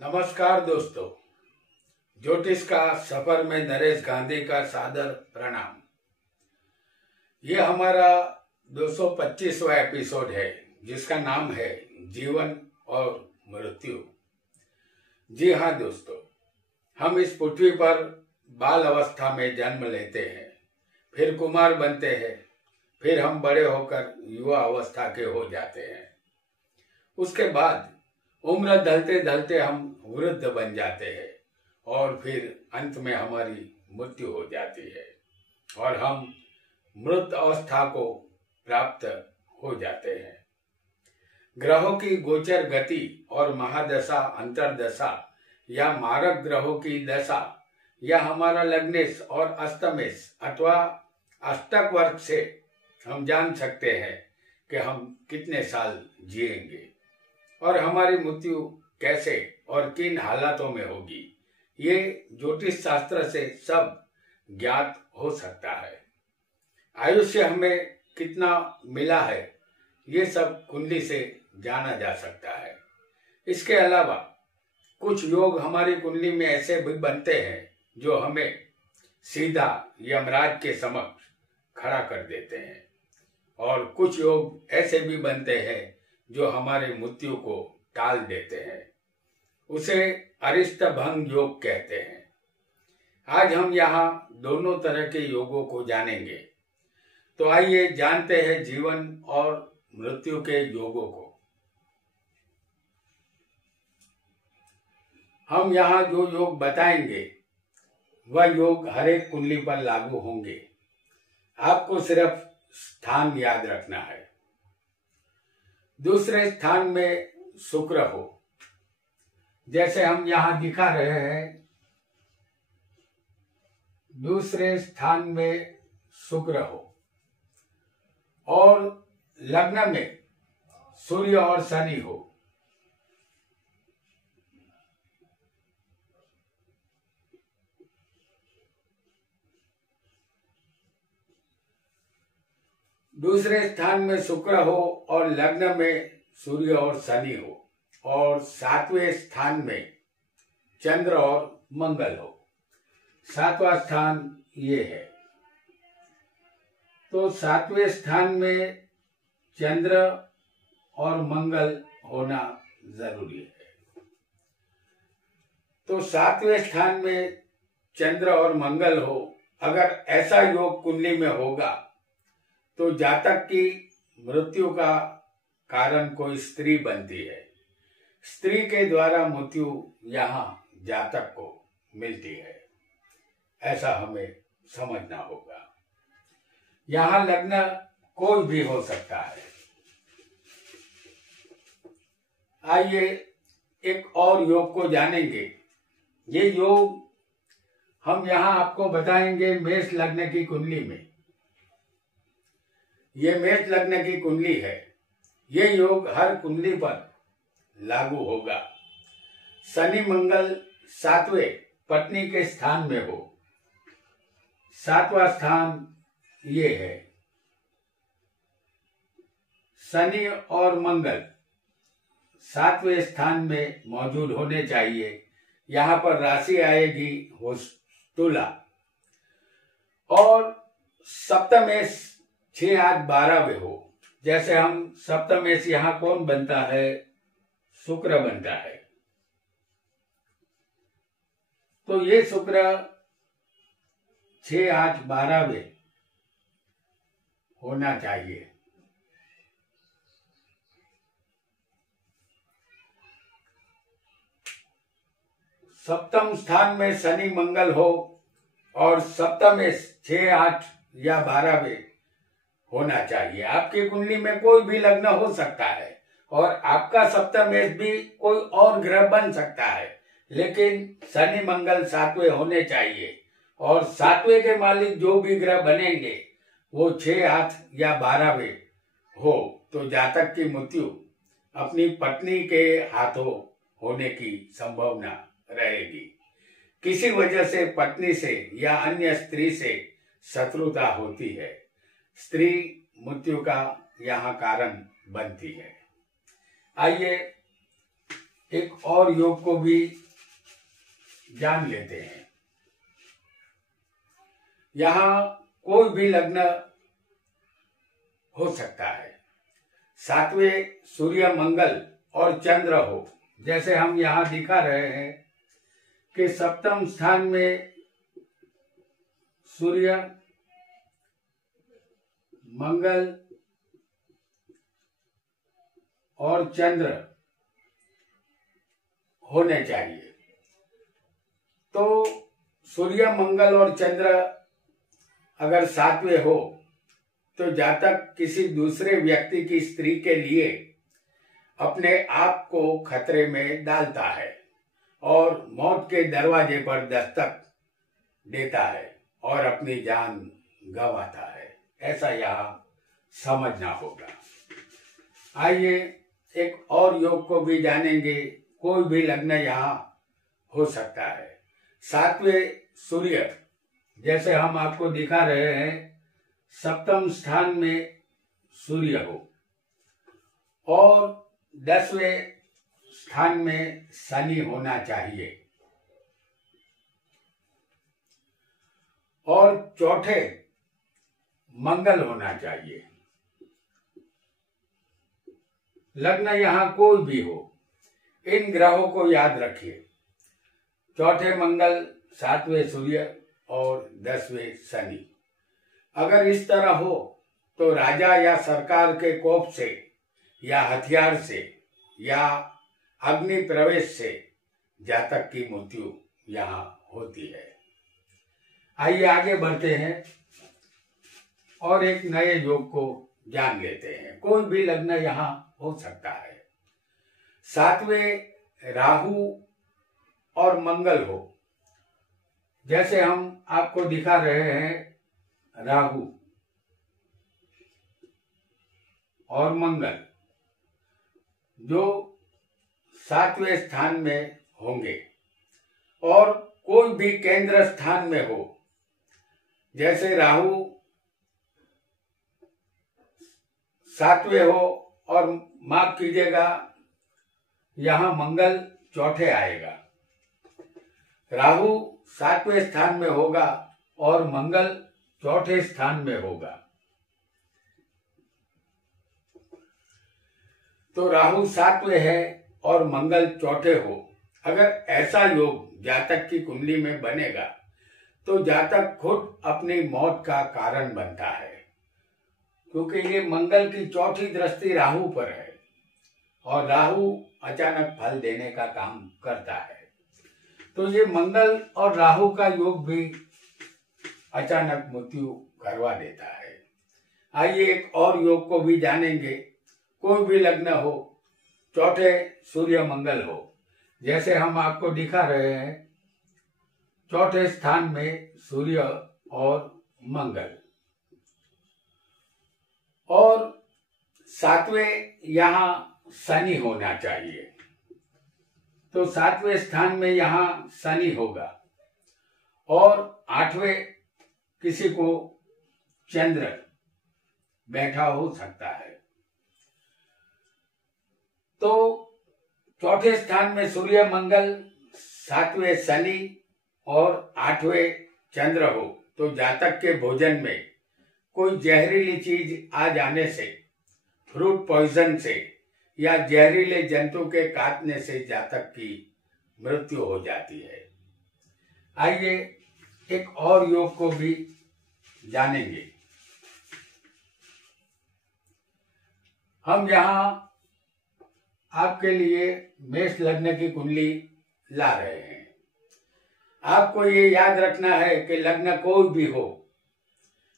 नमस्कार दोस्तों, ज्योतिष का सफर में नरेश गांधी का सादर प्रणाम। ये हमारा 225वां एपिसोड है जिसका नाम है जीवन और मृत्यु। जी हाँ दोस्तों, हम इस पृथ्वी पर बाल अवस्था में जन्म लेते हैं, फिर कुमार बनते हैं, फिर हम बड़े होकर युवा अवस्था के हो जाते हैं। उसके बाद उम्र ढलते ढलते हम वृद्ध बन जाते हैं और फिर अंत में हमारी मृत्यु हो जाती है और हम मृत अवस्था को प्राप्त हो जाते हैं। ग्रहों की गोचर गति और महादशा, अंतरदशा या मारक ग्रहों की दशा या हमारा लग्नेश और अष्टमेश अथवा अष्टक वर्ग से हम जान सकते हैं कि हम कितने साल जिएंगे और हमारी मृत्यु कैसे और किन हालातों में होगी। ये ज्योतिष शास्त्र से सब ज्ञात हो सकता है। आयुष्य हमें कितना मिला है ये सब कुंडली से जाना जा सकता है। इसके अलावा कुछ योग हमारी कुंडली में ऐसे भी बनते हैं जो हमें सीधा यमराज के समक्ष खड़ा कर देते हैं और कुछ योग ऐसे भी बनते हैं जो हमारे मृत्यु को टाल देते हैं। उसे अरिष्ट भंग योग कहते हैं। आज हम यहाँ दोनों तरह के योगों को जानेंगे। तो आइए जानते हैं जीवन और मृत्यु के योगों को। हम यहाँ जो योग बताएंगे वह योग हर एक कुंडली पर लागू होंगे। आपको सिर्फ स्थान याद रखना है। दूसरे स्थान में शुक्र हो, जैसे हम यहां दिखा रहे हैं। दूसरे स्थान में शुक्र हो और लग्न में सूर्य और शनि हो। दूसरे स्थान में शुक्र हो और लग्न में सूर्य और शनि हो और सातवें स्थान में चंद्र और मंगल हो। सातवां स्थान ये है। तो सातवें स्थान में चंद्र और मंगल होना जरूरी है। तो सातवें स्थान में चंद्र और मंगल हो, अगर ऐसा योग कुंडली में होगा तो जातक की मृत्यु का कारण कोई स्त्री बनती है। स्त्री के द्वारा मृत्यु यहाँ जातक को मिलती है, ऐसा हमें समझना होगा। यहाँ लग्न कोई भी हो सकता है। आइए एक और योग को जानेंगे। ये योग हम यहाँ आपको बताएंगे मेष लग्न की कुंडली में। ये मेष लग्न की कुंडली है। ये योग हर कुंडली पर लागू होगा। शनि मंगल सातवें पत्नी के स्थान में हो। सातवां स्थान ये है। शनि और मंगल सातवें स्थान में मौजूद होने चाहिए। यहाँ पर राशि आएगी वो तुला और सप्तमेश 6, 8, 12 में हो। जैसे हम सप्तमेश यहाँ कौन बनता है? शुक्र बनता है। तो ये शुक्र 6, 8, 12 में होना चाहिए। सप्तम स्थान में शनि मंगल हो और सप्तमेश 6, 8 या 12 में होना चाहिए। आपकी कुंडली में कोई भी लग्न हो सकता है और आपका सप्तमेश भी कोई और ग्रह बन सकता है, लेकिन शनि मंगल सातवें होने चाहिए और सातवें के मालिक जो भी ग्रह बनेंगे वो 6, 8 या 12वें हो तो जातक की मृत्यु अपनी पत्नी के हाथों होने की संभावना रहेगी। किसी वजह से पत्नी से या अन्य स्त्री से शत्रुता होती है। स्त्री मृत्यु का यहाँ कारण बनती है। आइए एक और योग को भी जान लेते हैं। यहाँ कोई भी लग्न हो सकता है। सातवें सूर्य मंगल और चंद्र हो, जैसे हम यहाँ दिखा रहे हैं कि सप्तम स्थान में सूर्य, मंगल और चंद्र होने चाहिए। तो सूर्य, मंगल और चंद्र अगर सातवें हो तो जातक किसी दूसरे व्यक्ति की स्त्री के लिए अपने आप को खतरे में डालता है और मौत के दरवाजे पर दस्तक देता है और अपनी जान गंवाता है, ऐसा यहाँ समझना होगा। आइए एक और योग को भी जानेंगे। कोई भी लग्न यहाँ हो सकता है। सातवें सूर्य, जैसे हम आपको दिखा रहे हैं, सप्तम स्थान में सूर्य हो और 10वें स्थान में शनि होना चाहिए और चौथे मंगल होना चाहिए। लग्न यहाँ कोई भी हो, इन ग्रहों को याद रखिए। चौथे मंगल, सातवें सूर्य और 10वें शनि। अगर इस तरह हो तो राजा या सरकार के कोप से या हथियार से या अग्नि प्रवेश से जातक की मृत्यु यहाँ होती है। आइए आगे बढ़ते हैं और एक नए योग को जान लेते हैं। कोई भी लग्न यहाँ हो सकता है। सातवें राहु और मंगल हो, जैसे हम आपको दिखा रहे हैं, राहु और मंगल जो सातवें स्थान में होंगे और कोई भी केंद्र स्थान में हो, जैसे राहु सातवें हो और माफ कीजिएगा, यहाँ मंगल चौथे आएगा। राहु सातवें स्थान में होगा और मंगल चौथे स्थान में होगा। तो राहु सातवें है और मंगल चौथे हो, अगर ऐसा योग जातक की कुंडली में बनेगा तो जातक खुद अपनी मौत का कारण बनता है, क्योंकि ये मंगल की चौथी दृष्टि राहु पर है और राहु अचानक फल देने का काम करता है। तो ये मंगल और राहु का योग भी अचानक मृत्यु करवा देता है। आइए एक और योग को भी जानेंगे। कोई भी लग्न हो, चौथे सूर्य मंगल हो, जैसे हम आपको दिखा रहे हैं, चौथे स्थान में सूर्य और मंगल और सातवें यहाँ शनि होना चाहिए। तो सातवें स्थान में यहाँ शनि होगा और आठवें किसी को चंद्र बैठा हो सकता है। तो चौथे स्थान में सूर्य मंगल, सातवें शनि और आठवें चंद्र हो तो जातक के भोजन में कोई जहरीली चीज आ जाने से, फ्रूट पॉइजन से या जहरीले जंतु के काटने से जातक की मृत्यु हो जाती है। आइए एक और योग को भी जानेंगे। हम यहाँ आपके लिए मेष लग्न की कुंडली ला रहे हैं। आपको ये याद रखना है कि लग्न कोई भी हो,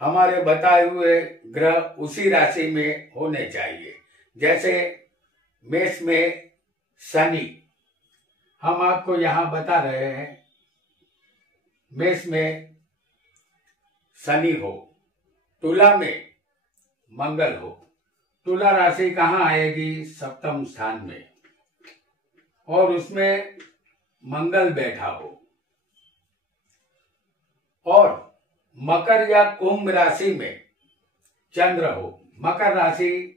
हमारे बताए हुए ग्रह उसी राशि में होने चाहिए। जैसे मेष में शनि, हम आपको यहाँ बता रहे हैं, मेष में शनि हो, तुला में मंगल हो। तुला राशि कहाँ आएगी? सप्तम स्थान में, और उसमें मंगल बैठा हो। और मकर या कुंभ राशि में चंद्र हो। मकर राशि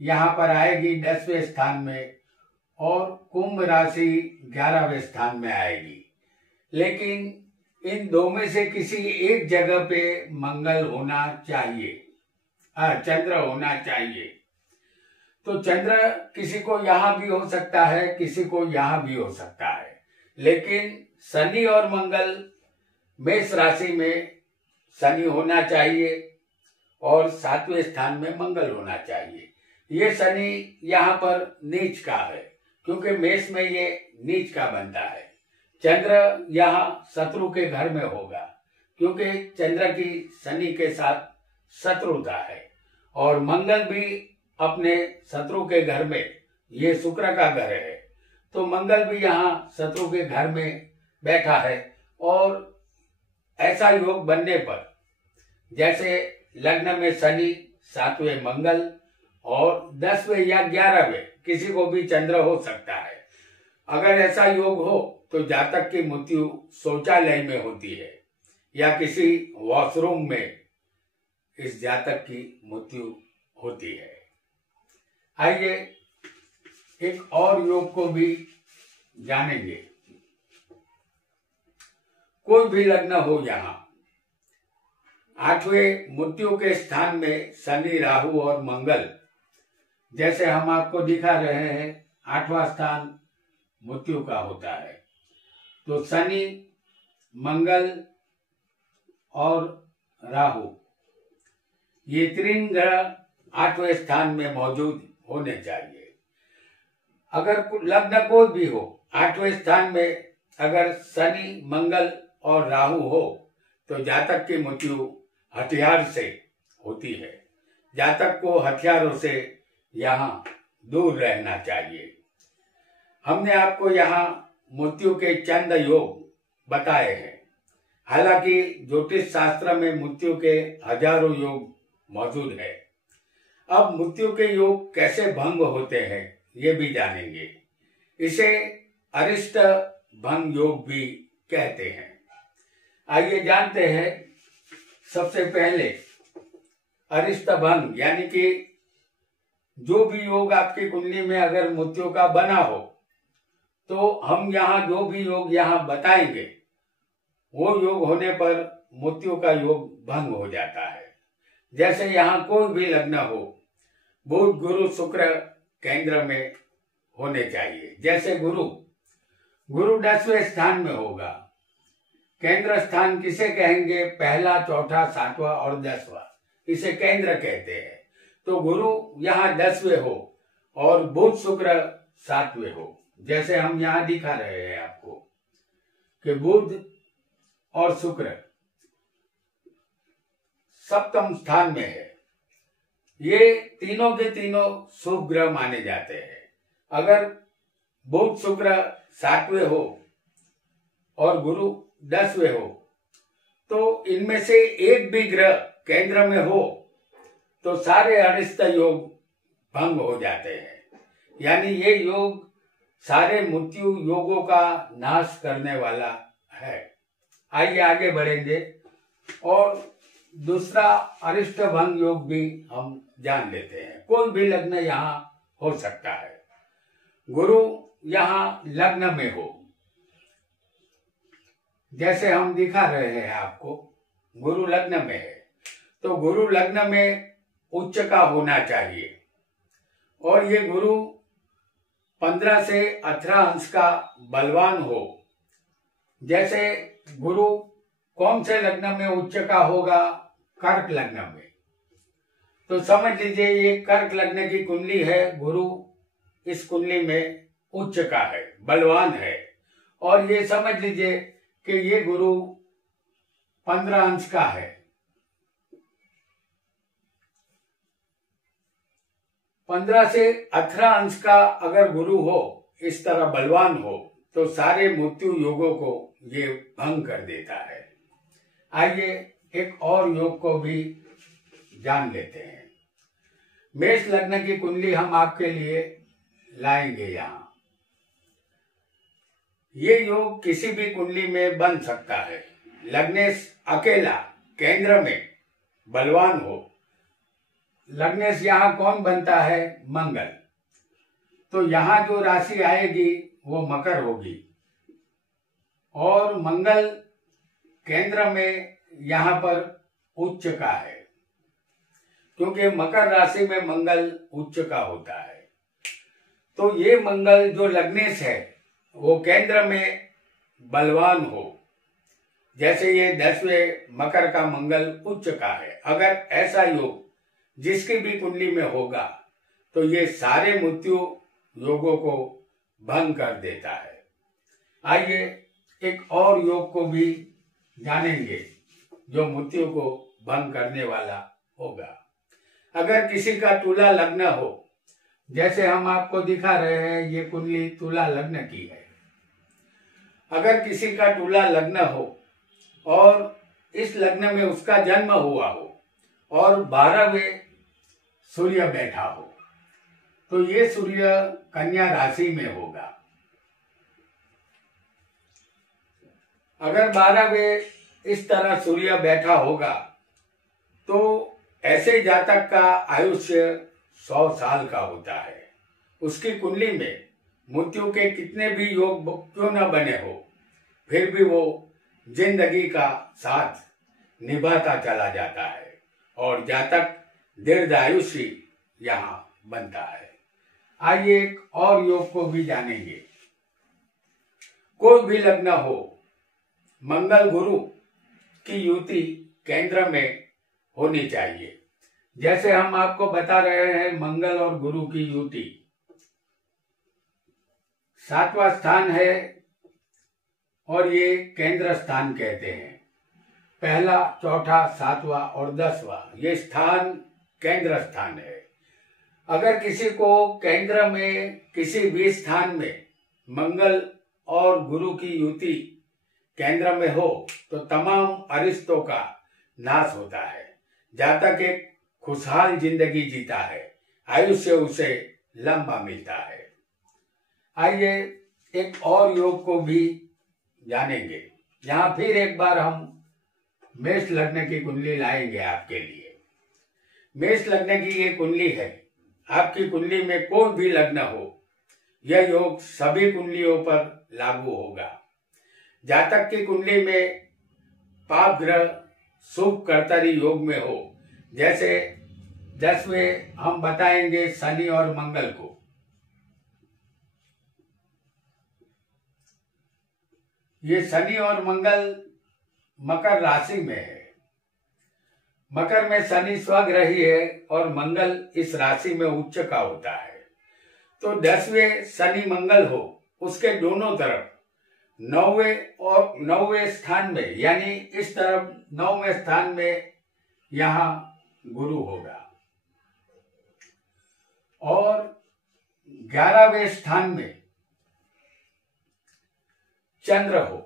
यहाँ पर आएगी 10वें स्थान में और कुंभ राशि 11वें स्थान में आएगी। लेकिन इन दो में से किसी एक जगह पे मंगल होना चाहिए, चंद्र होना चाहिए। तो चंद्र किसी को यहां भी हो सकता है, किसी को यहां भी हो सकता है, लेकिन शनि और मंगल मेष राशि में शनि होना चाहिए और 7वें स्थान में मंगल होना चाहिए। ये शनि यहाँ पर नीच का है, क्योंकि मेष में ये नीच का बनता है। चंद्र यहाँ शत्रु के घर में होगा, क्योंकि चंद्र की शनि के साथ शत्रुता है। और मंगल भी अपने शत्रु के घर में, ये शुक्र का घर है, तो मंगल भी यहाँ शत्रु के घर में बैठा है। और ऐसा योग बनने पर, जैसे लग्न में शनि, 7वें मंगल और 10वें या 11वें किसी को भी चंद्र हो सकता है। अगर ऐसा योग हो तो जातक की मृत्यु शौचालय में होती है या किसी वॉशरूम में इस जातक की मृत्यु होती है। आइए एक और योग को भी जानेंगे। कोई भी लग्न हो, यहाँ 8वें मृत्यु के स्थान में शनि, राहु और मंगल, जैसे हम आपको दिखा रहे हैं 8वां स्थान मृत्यु का होता है। तो शनि, मंगल और राहु, ये 3 ग्रह 8वें स्थान में मौजूद होने चाहिए। अगर लग्न कोई भी हो, 8वें स्थान में अगर शनि, मंगल और राहु हो तो जातक की मृत्यु हथियार से होती है। जातक को हथियारों से यहाँ दूर रहना चाहिए। हमने आपको यहाँ मृत्यु के चंद योग बताए हैं। हालांकि ज्योतिष शास्त्र में मृत्यु के हजारों योग मौजूद है। अब मृत्यु के योग कैसे भंग होते हैं ये भी जानेंगे। इसे अरिष्ट भंग योग भी कहते हैं। आइए जानते हैं। सबसे पहले अरिष्ट भंग, यानी कि जो भी योग आपकी कुंडली में अगर मृत्यु का बना हो, तो हम यहाँ जो भी योग यहाँ बताएंगे वो योग होने पर मृत्यु का योग भंग हो जाता है। जैसे यहाँ कोई भी लग्न हो, बुध, गुरु, शुक्र केंद्र में होने चाहिए। जैसे गुरु 10वें स्थान में होगा। केंद्र स्थान किसे कहेंगे? पहला, चौथा, 7वां और 10वां, इसे केंद्र कहते हैं। तो गुरु यहाँ 10वें हो और बुध, शुक्र 7वें हो। जैसे हम यहाँ दिखा रहे हैं आपको कि बुध और शुक्र सप्तम स्थान में है। ये तीनों के तीनों शुभ ग्रह माने जाते हैं। अगर बुध, शुक्र 7वें हो और गुरु 10वें हो, तो इनमें से एक भी ग्रह केंद्र में हो तो सारे अरिष्ट योग भंग हो जाते हैं। यानी ये योग सारे मृत्यु योगों का नाश करने वाला है। आइए आगे बढ़ेंगे और दूसरा अरिष्ट भंग योग भी हम जान लेते हैं। कोई भी लग्न यहाँ हो सकता है। गुरु यहाँ लग्न में हो, जैसे हम दिखा रहे हैं आपको, गुरु लग्न में है, तो गुरु लग्न में उच्च का होना चाहिए। और ये गुरु 15 से 18 अंश का बलवान हो। जैसे गुरु कौन से लग्न में उच्च का होगा? कर्क लग्न में। तो समझ लीजिए ये कर्क लग्न की कुंडली है। गुरु इस कुंडली में उच्च का है, बलवान है। और ये समझ लीजिए कि ये गुरु 15 अंश का है। 15 से 18 अंश का अगर गुरु हो, इस तरह बलवान हो, तो सारे मृत्यु योगों को ये भंग कर देता है। आइए एक और योग को भी जान लेते हैं। मेष लग्न की कुंडली हम आपके लिए लाएंगे यहाँ। ये योग किसी भी कुंडली में बन सकता है। लग्नेश अकेला केंद्र में बलवान हो। लग्नेश यहाँ कौन बनता है? मंगल। तो यहाँ जो राशि आएगी वो मकर होगी और मंगल केंद्र में यहाँ पर उच्च का है, क्योंकि मकर राशि में मंगल उच्च का होता है। तो ये मंगल जो लग्नेश है वो केंद्र में बलवान हो, जैसे ये 10वें मकर का मंगल उच्च का है। अगर ऐसा योग जिसकी भी कुंडली में होगा तो ये सारे मृत्यु योगों को भंग कर देता है। आइए एक और योग को भी जानेंगे जो मृत्यु को भंग करने वाला होगा। अगर किसी का तुला लग्न हो, जैसे हम आपको दिखा रहे हैं, ये कुंडली तुला लग्न की है। अगर किसी का तुला लग्न हो और इस लग्न में उसका जन्म हुआ हो और 12वें सूर्य बैठा हो, तो ये सूर्य कन्या राशि में होगा। अगर 12वें इस तरह सूर्य बैठा होगा तो ऐसे जातक का आयुष्य 100 साल का होता है। उसकी कुंडली में मृत्यु के कितने भी योग क्यों न बने हो, फिर भी वो जिंदगी का साथ निभाता चला जाता है और जातक दीर्घायुषी यहाँ बनता है। आइए एक और योग को भी जानेंगे। कोई भी लग्न हो, मंगल गुरु की युति केंद्र में होनी चाहिए। जैसे हम आपको बता रहे हैं, मंगल और गुरु की युति 7वां स्थान है और ये केंद्र स्थान कहते हैं। पहला, चौथा, 7वां और 10वां ये स्थान केंद्र स्थान है। अगर किसी को केंद्र में किसी भी स्थान में मंगल और गुरु की युति केंद्र में हो तो तमाम अरिष्टों का नाश होता है। जातक एक खुशहाल जिंदगी जीता है, आयुष्य उसे लंबा मिलता है। आइए एक और योग को भी जानेंगे। यहाँ फिर एक बार हम मेष लग्न की कुंडली लाएंगे आपके लिए। मेष लग्न की ये कुंडली है। आपकी कुंडली में कोई भी लग्न हो, यह योग सभी कुंडलियों पर लागू होगा। जातक की कुंडली में पाप ग्रह शुभ कर्तरी योग में हो, जैसे 10वें हम बताएंगे शनि और मंगल को। ये शनि और मंगल मकर राशि में है। मकर में शनि स्वग्रही है और मंगल इस राशि में उच्च का होता है। तो 10वें शनि मंगल हो, उसके दोनों तरफ 9वें स्थान में, यानी इस तरफ 9वें स्थान में यहाँ गुरु होगा और 11वें स्थान में चंद्र हो,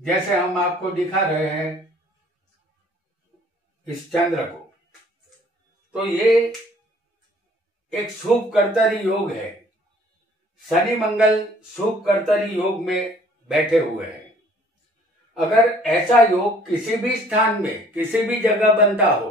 जैसे हम आपको दिखा रहे हैं इस चंद्र को। तो ये एक शुभ कर्तरी योग है। शनि मंगल शुभ कर्तरी योग में बैठे हुए हैं। अगर ऐसा योग किसी भी स्थान में किसी भी जगह बनता हो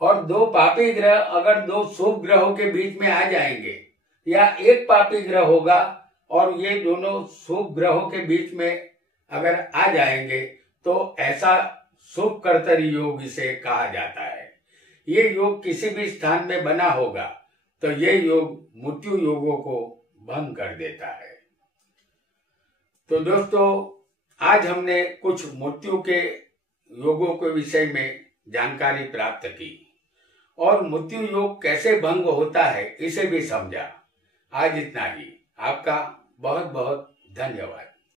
और 2 पापी ग्रह अगर 2 शुभ ग्रहों के बीच में आ जाएंगे, या एक पापी ग्रह होगा और ये दोनों शुभ ग्रहों के बीच में अगर आ जाएंगे, तो ऐसा शुभ कर्तरी योग इसे कहा जाता है। ये योग किसी भी स्थान में बना होगा तो ये योग मृत्यु योगों को भंग कर देता है। तो दोस्तों, आज हमने कुछ मृत्यु के योगों के विषय में जानकारी प्राप्त की और मृत्यु योग कैसे भंग होता है इसे भी समझा। आज इतना ही। आपका बहुत बहुत धन्यवाद।